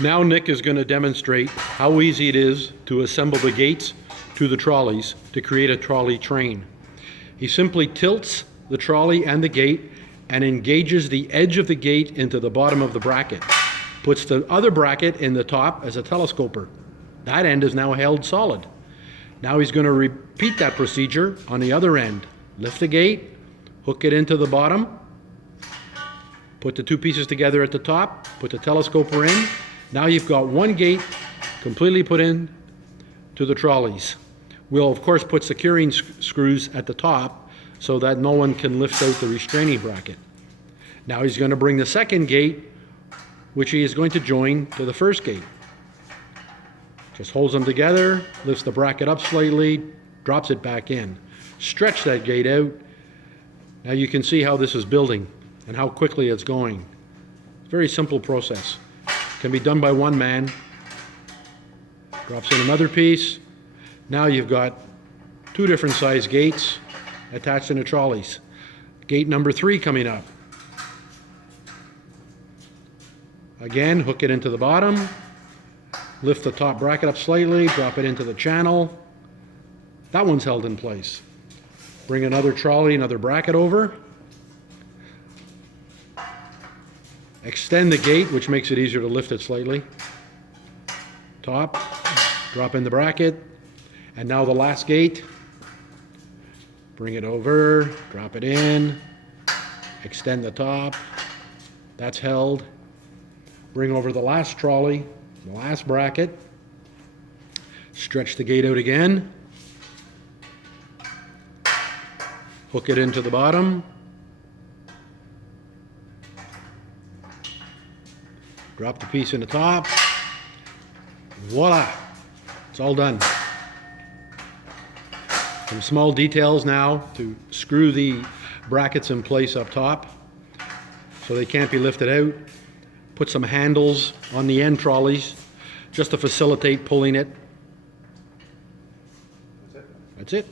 Now Nick is going to demonstrate how easy it is to assemble the gates to the trolleys to create a trolley train. He simply tilts the trolley and the gate and engages the edge of the gate into the bottom of the bracket. Puts the other bracket in the top as a telescoper. That end is now held solid. Now he's going to repeat that procedure on the other end. Lift the gate, hook it into the bottom, put the two pieces together at the top, put the telescoper in. Now you've got one gate completely put in to the trolleys. We'll of course put securing screws at the top so that no one can lift out the restraining bracket. Now he's going to bring the second gate, which he is going to join to the first gate. Just holds them together, lifts the bracket up slightly, drops it back in. Stretch that gate out. Now you can see how this is building and how quickly it's going. It's a very simple process. Can be done by one man. Drops in another piece. Now you've got two different size gates attached in the trolleys. Gate number 3 coming up. Again, hook it into the bottom. Lift the top bracket up slightly, drop it into the channel. That one's held in place. Bring another trolley, another bracket over. Extend the gate, which makes it easier to lift it slightly. Top, drop in the bracket. And now the last gate. Bring it over, drop it in. Extend the top. That's held. Bring over the last trolley, the last bracket. Stretch the gate out again. Hook it into the bottom. Drop the piece in the top. Voila! It's all done. Some small details now to screw the brackets in place up top so they can't be lifted out. Put some handles on the end trolleys just to facilitate pulling it. That's it.